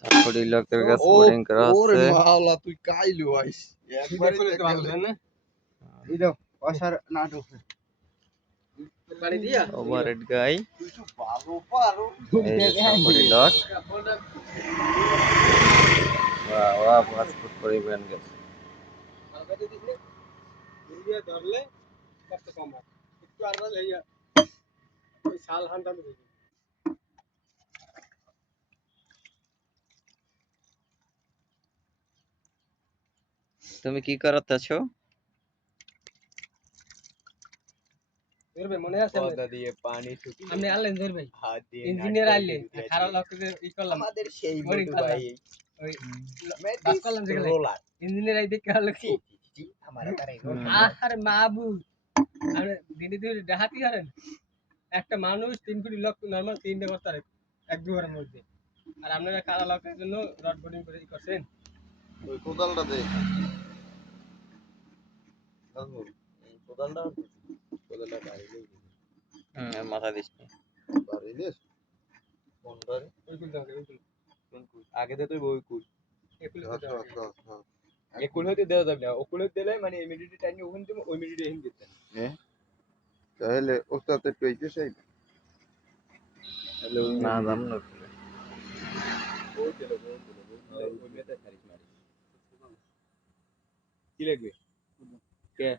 সাপোর্টি লোকের কাছে ও বোর্ডিং করা ওরে আছে মাওলা তুই কাইলু আইস একবারে করে তো ভালো দেখালে না এই দাও অসার নাটক বাড়ি দিয়া ওভারহেড গাই তুই তো ভালো পারো এই যে সাপোর্টি লক বাহ বাহ পাসপোর্ট পরিবহন গেছে আলবাতে দিছে ইন্ডিয়া ধরলে কষ্ট কম হয় একটু আর লইয়া ওই সাল হান্ডা দিবে তুমি কি করতেছো ধরবে মনে আছে পর্দা দিয়ে পানি শুকিয়ে আপনি আনলেন ধর ভাই হাত দিয়ে ইঞ্জিনিয়ার আনলেন খারাপ লোককে ই করলাম আমাদের সেই বোরিং মোটু করলাম ভাই ওই বাস করলাম যেখানে রোলার ইঞ্জিনিয়ার আই দেখে হলো কি আমার তারে আরে মাবু আপনি দিনে দিনে ডাহাতি হারেন একটা মানুষ 3 কোটি লোক নরমাল 3 করতে পারে 1-2 মধ্যে আর আপনারা কারা লোকের জন্য রড বোর্ডিং করে ই করছেন ওই কোদালটা দে নাজমুল কোদালটা কোদালটা বাইরে মাথা দিস বাড়ি দিস কোনটা রে ওই কুল দাও ওই কুল কোন কুল আগে তো তুই বই কুল এই কুল আচ্ছা আচ্ছা আচ্ছা এই কুল হইতে দেওয়া যাবে না ও কুল হইতে দিলে মানে ইমিডিয়েটলি টাইম ওখান থেকে ওই মিনিটে হিম দিতে হ্যাঁ তাহলে ওস্তাদ একটু এইতে চাই হ্যালো না জান না ও দিলো ওই মেতে খারিজ মারি কি লাগবে কে